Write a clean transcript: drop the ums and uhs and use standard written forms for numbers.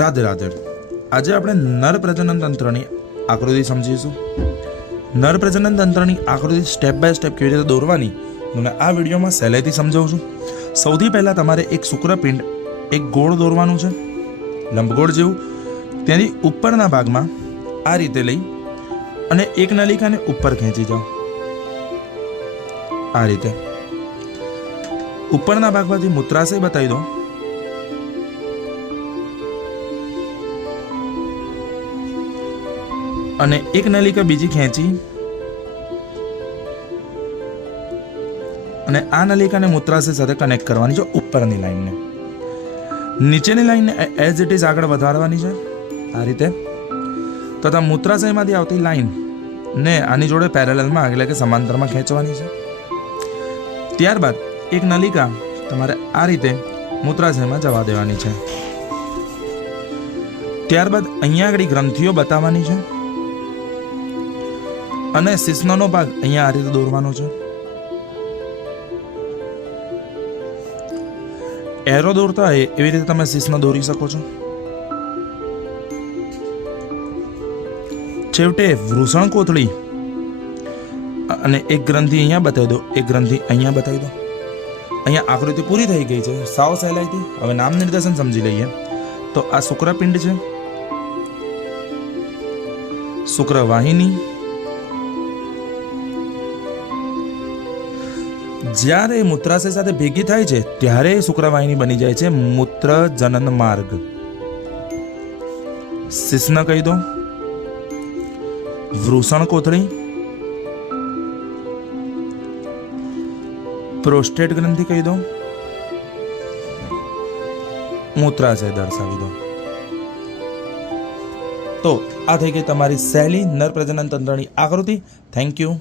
રાધે રાધે. આજે આપણે નર પ્રજનન તંત્રની આકૃતિ સમજીશું. નર પ્રજનન તંત્રની આકૃતિ સ્ટેપ બાય સ્ટેપ કેવી રીતે દોરવાની મને આ વિડીયોમાં સહેલાઈથી સમજાવું છું. સૌથી પહેલાં તમારે એક શુક્રપિંડ એક ગોળ દોરવાનું છે, લંબગોળ જેવું. તેની ઉપરના ભાગમાં આ રીતે લઈ અને એક નલિકાને ઉપર ખેંચી જાઓ. આ રીતે ઉપરના ભાગમાંથી મૂત્રાશય બતાવી દો. અને એક નલિકા બીજી ખેંચી અને આ નલિકાને મૂત્રાશય સાથે કનેક્ટ કરવાની છે. ઉપરની લાઈનને નીચેની લાઈનને એઝ ઇટ ઇઝ આગળ વધારવાની છે આ રીતે. તથા મૂત્રાશયમાંથી આવતી લાઈન ને આની જોડે પેરેલલમાં એટલે કે સમાંતરમાં ખેંચવાની છે. ત્યારબાદ એક નલિકા તમારે આ રીતે મૂત્રાશયમાં જવા દેવાની છે. ત્યારબાદ અહીંયા આગળ ગ્રંથિઓ બતાવવાની છે અને શિશ્નનો ભાગ અહીંયા આ રીતે દોરવાનો છે. એરો દોરતા હોય એવી રીતે તમે શિશ્ન દોરી શકો છો. છેવટે વૃષણ કોથળી અને એક ગ્રંથિ અહીંયા બતાવી દો, એક ગ્રંથિ અહીંયા બતાવી દો. અહીંયા આકૃતિ પૂરી થઈ ગઈ છે સાવ સહેલાઈથી. હવે નામ નિર્દેશન સમજી લઈએ. તો આ શુક્રપિંડ છે, શુક્રવાહિની. જ્યારે મૂત્રાશય સાથે ભેગી થાય છે ત્યારે શુક્રવાહિની બની જાય છે મૂત્ર જનન માર્ગ. શિશ્ન કહી દો, વૃષણ કોથળી, પ્રોસ્ટેટ ગ્રંથિ કહી દો, મૂત્રાશય દર્શાવી દો. તો આ થઈ ગઈ તમારી સહેલી નર પ્રજનન તંત્રની આકૃતિ. Thank you.